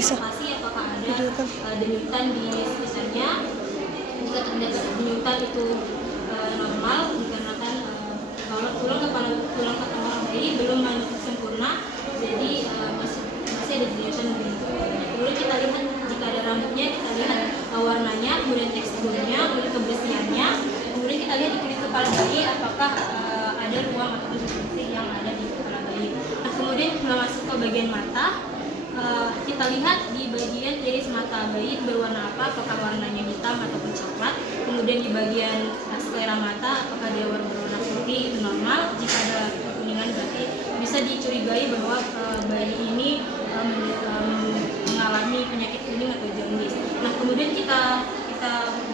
observasi apakah ada denyutan di sekitarnya. Jika terdapat denyutan itu normal dikarenakan kalau tulang kepala bayi belum sempurna, jadi masih ada denyutan di situ. Kemudian kita lihat jika ada rambutnya, kita lihat warnanya, kemudian teksturnya, kemudian kebersihannya. Kemudian kita lihat di kulit kepala bayi apakah ada ruang atau substansi yang ada di kepala bayi. Nah, kemudian kita masuk ke bagian mata. Kita lihat di bagian iris mata bayi berwarna apa, apakah warnanya hitam ataupun coklat. Kemudian di bagian sklera mata apakah dia berwarna putih, itu normal. Jika ada kekuningan berarti bisa dicurigai bahwa bayi ini mengalami penyakit kuning atau jaundice. Nah, kemudian kita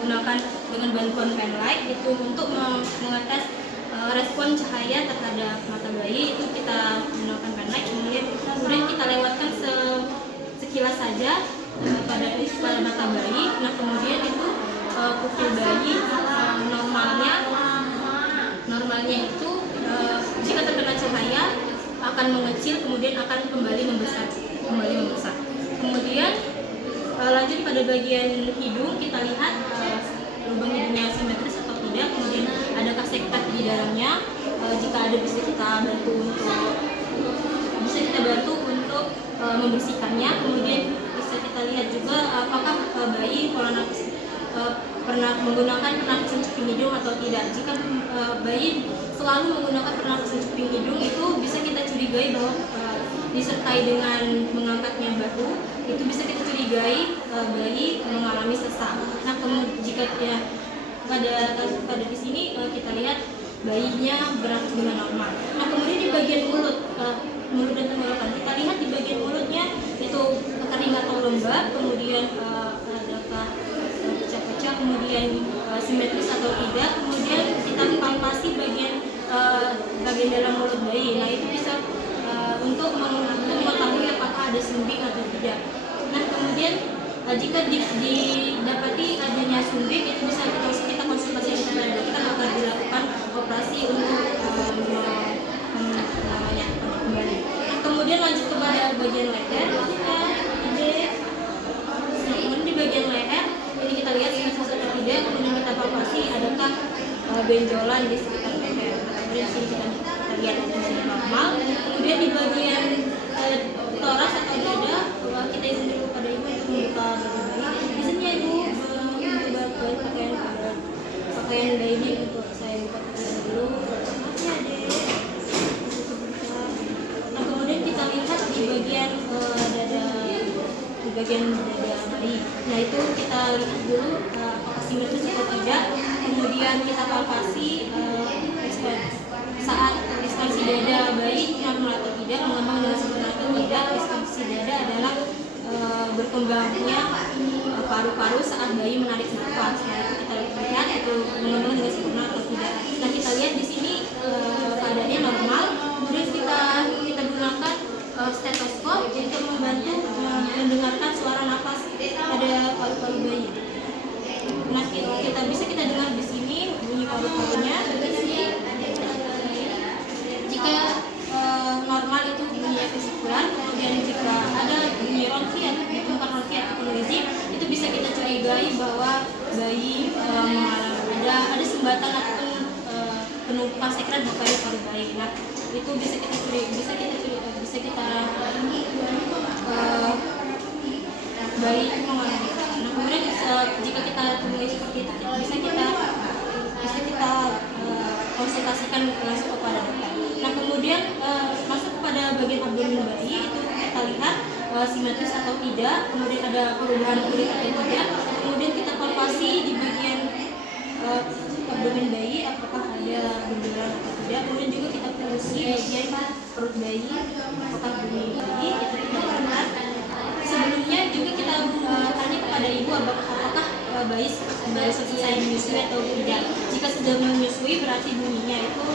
gunakan dengan bantuan pen light itu untuk mengetes respon cahaya terhadap mata bayi. Itu kita gunakan pen light, kemudian kita lewatkan sekilas saja pada mata bayi. Nah, kemudian itu pupil bayi normalnya itu jika terkena cahaya akan mengecil, kemudian akan kembali membesar. Kemudian lanjut pada bagian hidung, kita lihat lubang hidungnya simetris atau tidak, kemudian adakah sektat di dalamnya. Jika ada bisa kita bantu untuk membersihkannya. Kemudian bisa kita lihat juga apakah bayi pola nafas pernah menggunakan pernafasan cuping hidung atau tidak. Jika bayi selalu menggunakan pernafasan cuping hidung, itu bisa kita curigai bahwa disertai dengan mengangkatnya bahu, itu bisa kita curigai bayi mengalami sesak. Nah, jika ya pada di sini kita lihat bayinya berangsur dengan normal. Nah, kemudian di bagian mulut dan tenggorokan, kita lihat di bagian mulutnya itu kering atau lembab, kemudian adakah pecah-pecah, kemudian simetris atau tidak. Kemudian kita palpasi bagian dalam mulut bayi. Nah, itu bisa untuk mengetahui apakah ada sumbing atau tidak. Nah, kemudian jika didapati adanya sumbing, itu bisa kita konsultasi dengan dokter agar dilakukan operasi untuk kembali. Kemudian lanjut kepada bagian leher. Kemudian di bagian leher ini kita lihat simetris atau tidak. Kemudian kita palpasi adakah benjolan di sekitar leher. Kemudian sini kita lihat di sini normal. Kemudian di bagian toras atau dada, kita izin dulu pada ibu untuk membuka bayi. Di sini ya ibu membuka pakaian bayi ini untuk saya buka dulu. Ya deh. Nah, kemudian kita lihat di bagian dada bayi. Nah, itu kita lihat dulu apakah simetris atau tidak. Kemudian kita palpasi saat ekspansi dada bayi normal atau tidak, mengembang dengan sempurna atau tidak. Ekspansi dada adalah berkembangnya paru-paru saat bayi menarik nafas. Nah, itu kita lihat itu mengembang dengan sempurna atau tidak. Nah, kita lihat di sini keadaannya normal. Kemudian kita gunakan stetoskop untuk membantu mendengarkan suara nafas pada paru-paru bayi. Nah, kita dengar di sini bunyi paru-parunya. Jika normal itu bunyi vesikular, kemudian jika ada bunyi ronkiat, ditemukan ronkiat atau noisy, itu bisa kita curigai bahwa bayi ada sumbatan atau penumpukan sekret di paru-paru bayi. Nah, itu bisa kita bayi itu mengalami. Nah, kemudian jika kita temui seperti itu, bisa kita konsultasikan langsung kepada dokter. Nah, kemudian masuk kepada bagian abdomen bayi, itu kita lihat simetris atau tidak, kemudian ada perubahan kulit atau tidak. Kemudian kita palpasi di bagian abdomen bayi apakah ada benjolan atau tidak. Kemudian juga kita pulsi bagian perut bayi apakah bunyi bayi, itu kita lihat. Sebelumnya juga kita tanya kepada ibu apakah bayi baru selesai menyusui atau tidak. Jika sudah menyusui berarti bunyinya itu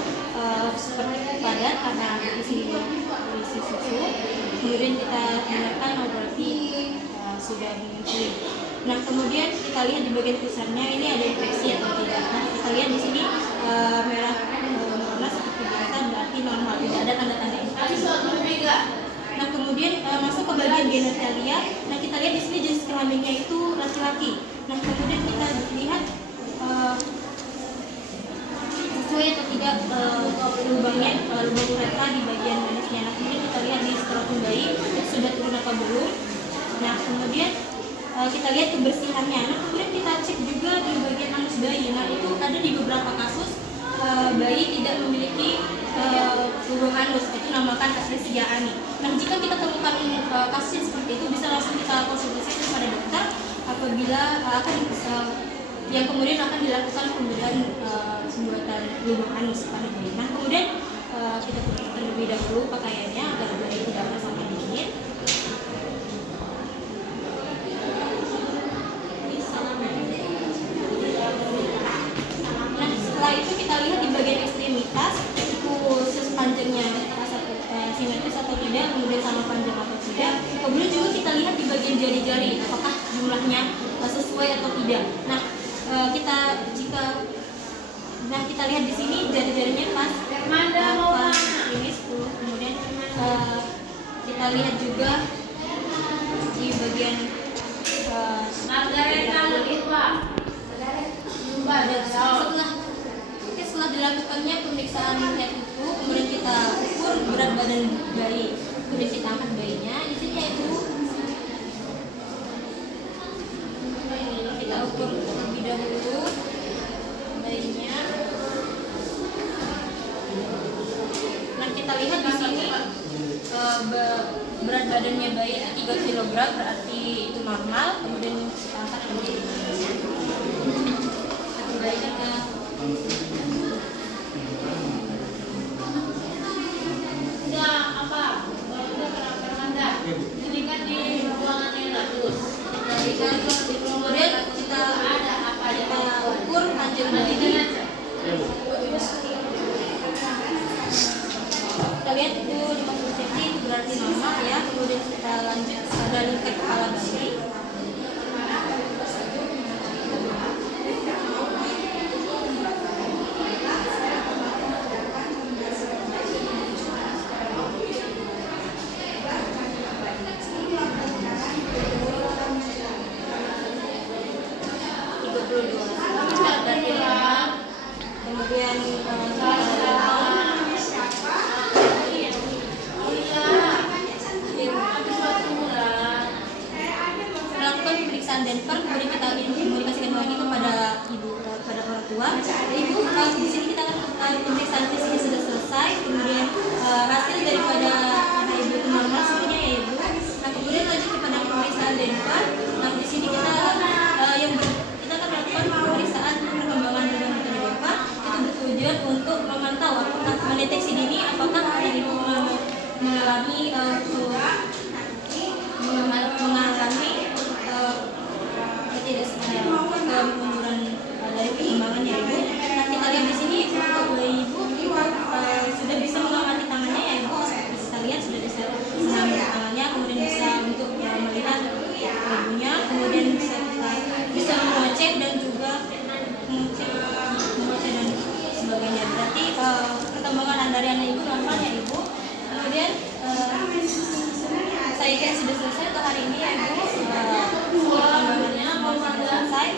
seperti padat karena isi susu. Kemudian kita gunakan berarti sudah menyusui. Nah, kemudian kita lihat di bagian pusarnya ini ada infeksi atau tidak. Nah, kita lihat di sini merah warna seperti biasa, berarti normal, tidak ada tanda-tanda infeksi. Nah kemudian masuk ke bagian genitalia. Nah kita lihat di sini jenis kelaminnya itu laki-laki. Nah kemudian kita lihat sesuai atau tidak lubangnya, lubang uretra di bagian manisnya. Nah kemudian kita lihat di skrotum bayi itu sudah turun apa belum. Nah kemudian kita lihat kebersihannya. Nah kemudian kita cek juga di bagian anus bayi. Nah itu ada di beberapa kasus bayi tidak memiliki lubang anus, itu namakan atresia ani. Nah jika kita temukan kasus yang seperti itu, bisa langsung kita konsultasi kepada dokter apabila akan yang kemudian akan dilakukan pemberian pembuatan lubang anus pada bayi. Nah kemudian kita terlebih dahulu pakaiannya agar bayi tidak merasakan dingin. Nah setelah itu kita lihat di bagian ekstremitas khusus panjangnya simetris atau tidak, kemudian sama panjang atau tidak. Kemudian juga kita lihat di bagian jari-jari apakah jumlahnya sesuai atau tidak. Nah kita lihat di sini jari-jarinya pas ini 10. Kemudian kita lihat juga di bagian setelah dilakukannya pemeriksaan head itu, kemudian kita ukur berat badan bayi, kemudian kita angkat bayinya. Di sini yaitu kita ukur terlebih dahulu bayinya. Nah kita lihat di sini berat badannya bayi 3 kg, berarti itu normal. Kemudian kita angkat bayinya. Bayinya ke kemudian kita ukur panjang bayi. Kita lihat itu 50 cm, itu berarti normal ya. Kemudian kita lanjut pada lingkar kepala bayi. Kemudian melakukan pemeriksaan Denver, kemudian kita komunikasikan lagi kepada ibu, kepada orang tua. Ibu, di sini kita akan pemeriksaan fisiknya sudah selesai, kemudian hasil daripada anak ibu itu normal semuanya ya ibu. Nah kemudian lanjut kepada pemeriksaan Denver. Nah di sini kita kita akan melakukan pemeriksaan perkembangan dengan metode Denver. Itu bertujuan untuk memantau apakah mendeteksi dini apakah anak ibu mengalami kemunduran dari perkembangannya ibu. Nah kita lihat di sini untuk bayi ibu sudah bisa mengamati tangannya ya ibu. Seperti kita lihat sudah bisa mengamati tangannya, kemudian bisa untuk melihat ibunya, kemudian bisa mengoceh dan juga mengoceh dan sebagainya. Berarti perkembangan dari anak ibu normal ya ibu. Kemudian saya kira sudah selesai untuk hari ini ya ibu. Perkembangannya mau selesai.